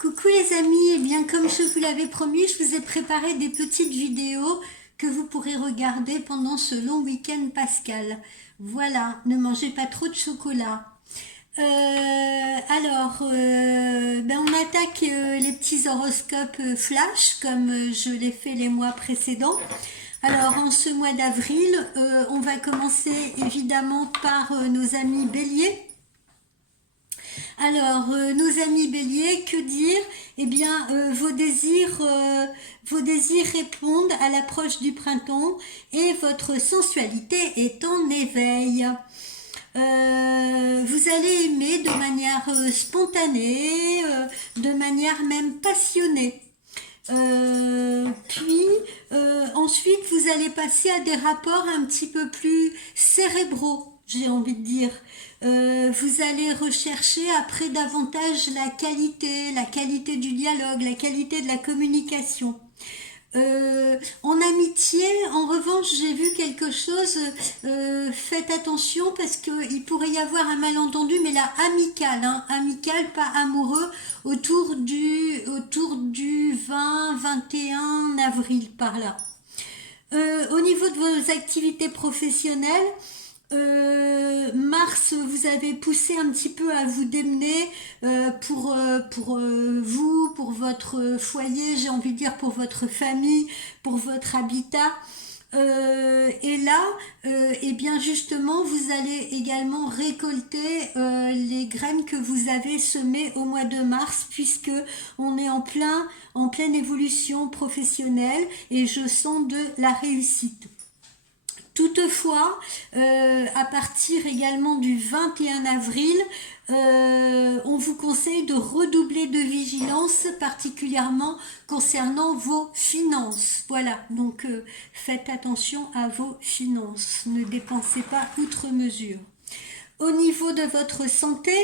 Coucou les amis, et bien comme je vous l'avais promis, je vous ai préparé des petites vidéos que vous pourrez regarder pendant ce long week-end pascal. Voilà, ne mangez pas trop de chocolat. On attaque les petits horoscopes flash comme je l'ai fait les mois précédents. Alors en ce mois d'avril, on va commencer évidemment par nos amis béliers. Alors, nos amis béliers, que dire? Eh bien, vos désirs répondent à l'approche du printemps et votre sensualité est en éveil. Vous allez aimer de manière spontanée, de manière même passionnée. Ensuite, vous allez passer à des rapports un petit peu plus cérébraux, j'ai envie de dire. Vous allez rechercher après davantage la qualité du dialogue, la qualité de la communication. En amitié, en revanche, j'ai vu quelque chose, faites attention parce qu'il pourrait y avoir un malentendu, mais là, amical, hein, amical, pas amoureux, autour du 20-21 avril, par là. Au niveau de vos activités professionnelles, Mars vous avez poussé un petit peu à vous démener vous, pour votre foyer, j'ai envie de dire pour votre famille, pour votre habitat. Et bien justement, vous allez également récolter les graines que vous avez semées au mois de mars, puisque on est en pleine évolution professionnelle et je sens de la réussite. Toutefois, à partir également du 21 avril, on vous conseille de redoubler de vigilance, particulièrement concernant vos finances. Voilà, donc faites attention à vos finances, ne dépensez pas outre mesure. Au niveau de votre santé,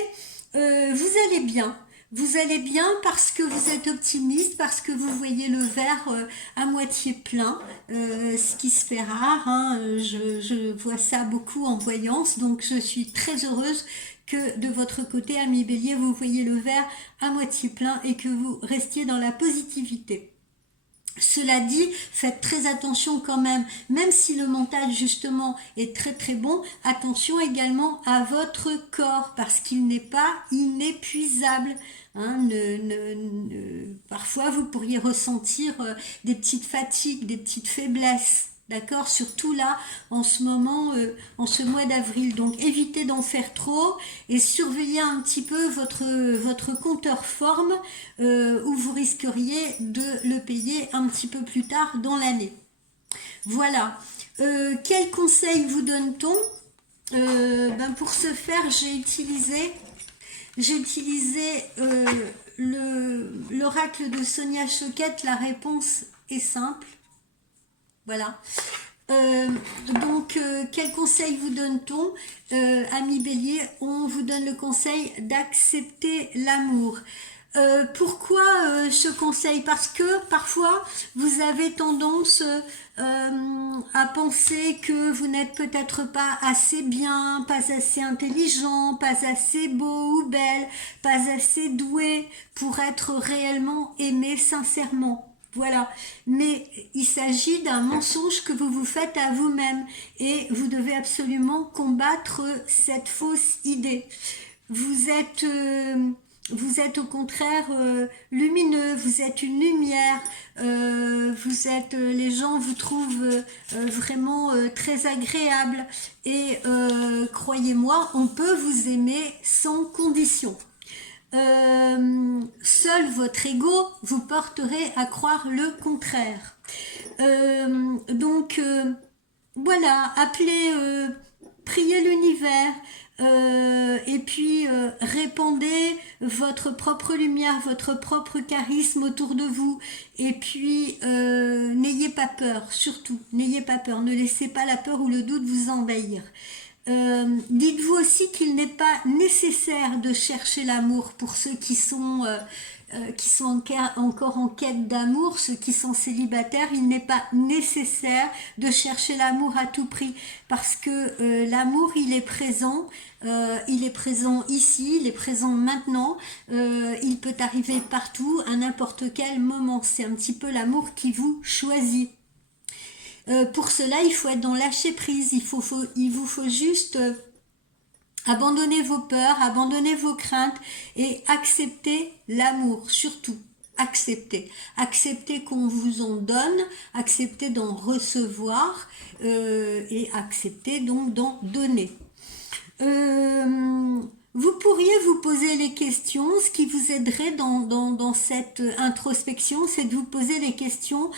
vous allez bien. Vous allez bien parce que vous êtes optimiste, parce que vous voyez le verre à moitié plein, ce qui se fait rare, hein. Je vois ça beaucoup en voyance, donc je suis très heureuse que de votre côté, amis bélier, vous voyez le verre à moitié plein et que vous restiez dans la positivité. Cela dit, faites très attention quand même si le mental justement est très très bon, attention également à votre corps parce qu'il n'est pas inépuisable. Hein, parfois vous pourriez ressentir des petites fatigues, des petites faiblesses. D'accord, surtout là, en ce moment, en ce mois d'avril. Donc, évitez d'en faire trop et surveillez un petit peu votre compteur forme où vous risqueriez de le payer un petit peu plus tard dans l'année. Voilà. Quel conseil vous donne-t-on? Pour ce faire, j'ai utilisé l'oracle de Sonia Choquette. La réponse est simple. Voilà. Quel conseil vous donne-t-on? Amis bélier, on vous donne le conseil d'accepter l'amour. Pourquoi ce conseil? Parce que parfois vous avez tendance à penser que vous n'êtes peut-être pas assez bien, pas assez intelligent, pas assez beau ou belle, pas assez doué pour être réellement aimé sincèrement. Voilà, mais il s'agit d'un mensonge que vous vous faites à vous-même et vous devez absolument combattre cette fausse idée. Vous êtes au contraire lumineux, vous êtes une lumière, les gens vous trouvent vraiment très agréable et croyez-moi, on peut vous aimer sans condition. Seul votre ego vous porterait à croire le contraire. Voilà, priez l'univers et puis répandez votre propre lumière, votre propre charisme autour de vous. Et puis n'ayez pas peur, surtout, n'ayez pas peur, ne laissez pas la peur ou le doute vous envahir. Dites-vous aussi qu'il n'est pas nécessaire de chercher l'amour pour ceux qui sont encore en quête d'amour, ceux qui sont célibataires. Il n'est pas nécessaire de chercher l'amour à tout prix, parce que l'amour, il est présent ici, il est présent maintenant, il peut arriver partout, à n'importe quel moment. C'est un petit peu l'amour qui vous choisit. Pour cela, il faut être dans lâcher prise, il vous faut juste abandonner vos peurs, abandonner vos craintes et accepter l'amour, surtout. Accepter. Accepter qu'on vous en donne, accepter d'en recevoir et accepter donc d'en donner. Vous pourriez vous poser les questions. Ce qui vous aiderait dans cette introspection, c'est de vous poser les questions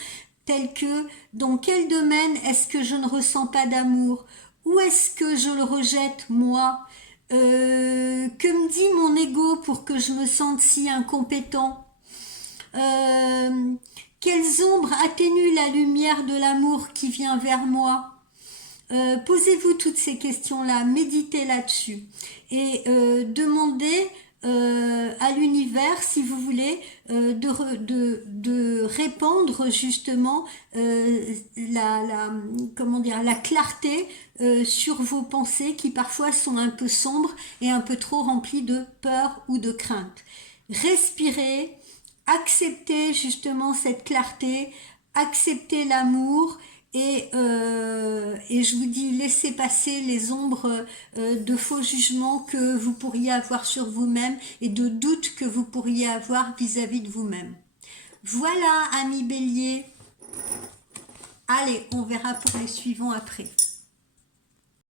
telles que: dans quel domaine est-ce que je ne ressens pas d'amour? Où est-ce que je le rejette, moi? Que me dit mon ego pour que je me sente si incompétent? Quelles ombres atténuent la lumière de l'amour qui vient vers moi? Posez-vous toutes ces questions-là, méditez là-dessus et demandez à l'univers, si vous voulez, de répandre justement la clarté sur vos pensées qui parfois sont un peu sombres et un peu trop remplies de peur ou de crainte. Respirez, acceptez justement cette clarté, acceptez l'amour. Et je vous dis, laissez passer les ombres de faux jugements que vous pourriez avoir sur vous-même et de doutes que vous pourriez avoir vis-à-vis de vous-même. Voilà, amis Bélier. Allez, on verra pour les suivants après.